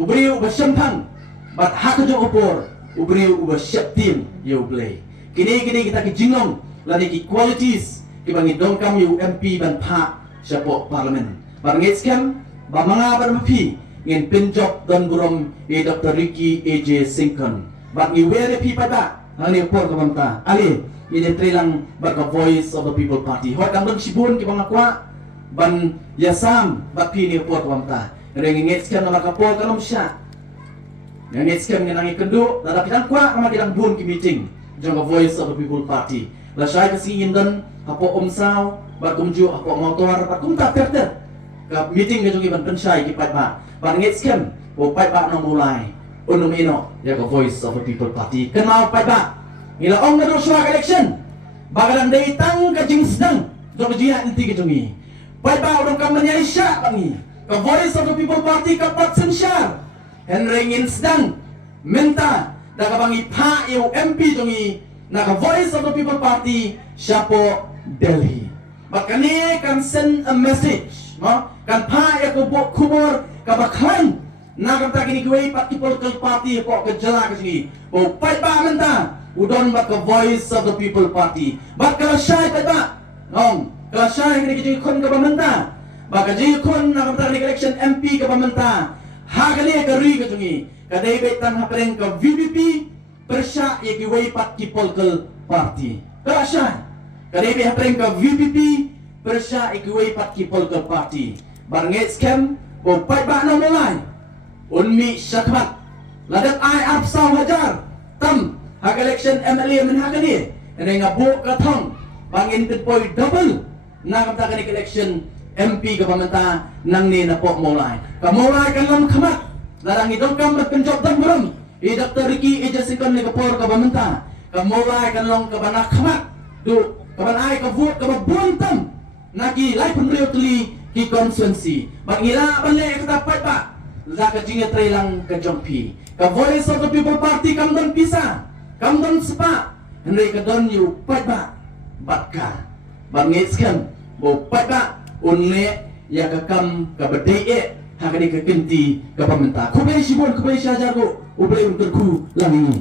ubriu ba syampang bat hakajo opor ubriu ba syaptim yo play kini kita ki jingong lani ki qualities ki bangi dongkam yu MP ban pha siapo parlimen bar ngetskem ba manga bar mapi ngin pinjok don burom Dr. Ricky AJ Singkon bat ngi were pi pada ani por kamanta ali ini trilang baka voice of the people party hot ang sibun ki bang akwa ban yasam bat pi ni por kamanta rengingit skem na makapol kanom siya ngit skem ni nangi kendu dada pidang kwa kama bilang bun ki meeting jong ka voice of the people party la syai kasi indan apo omsaw bat kumju apo motor bat kumta terter ka meeting ke jong iban pensyai ki pai ba ban ngit skem bo pai ba no mulai unum ino ya ka voice of the people party kenal pai ba ngila ong na suara election bagalan day tang ka jingsdang jong jiha inti ke jongi pai ba urang kamanya isya bangi ka voice of the people party ka pat sensyar henry sedang minta daga bangi pa yu MP jongi na ka voice of the people party siapo Delhi makani kan send a message no kan pa ya kubur ka bakhan na kan ta kini kuwi pat political party po ka jala ka sini o pai ba minta udon ba ka voice of the people party ba ka syai pai ba ngong ka syai kini kiji kon ka minta baka ji kon na kamta election MP ka pamanta hagali ka ri ka tungi ka debate tan hapreng ka VPP persya yaki way pat ki political party persya ka debate hapreng ka VPP persya yaki way pat ki political party barnget scam o pai ba na mulai unmi syakmat ladat ai apsaw hajar tam hak election MLA men hagali ene ngabu ka thong bangin pitpoy double na kamta election MP ka pamanta nang ni na po mulai. Kamulai kan lam kamat. Larang idong kam berpenjok dan buram. Dr. Ricky AJ Singkon ni kapor ka pamanta. Kamulai kan long kabanak kamat. Du kabanay ka vote ka buntam. Nagi lai pun real tuli ki constituency. Bangila banle ka tapat pa. Zaka jinga tray lang ka jompi. Ka voice of the people party kam don pisa. Kam don spa. Henry ka don yu pat ba. Batka. Bangit skem. Bo pat ba. Unne ya kakam kabadee hakani kakenti kapamenta kubay sibon kubay syajar ko ubay untuk ku lang ini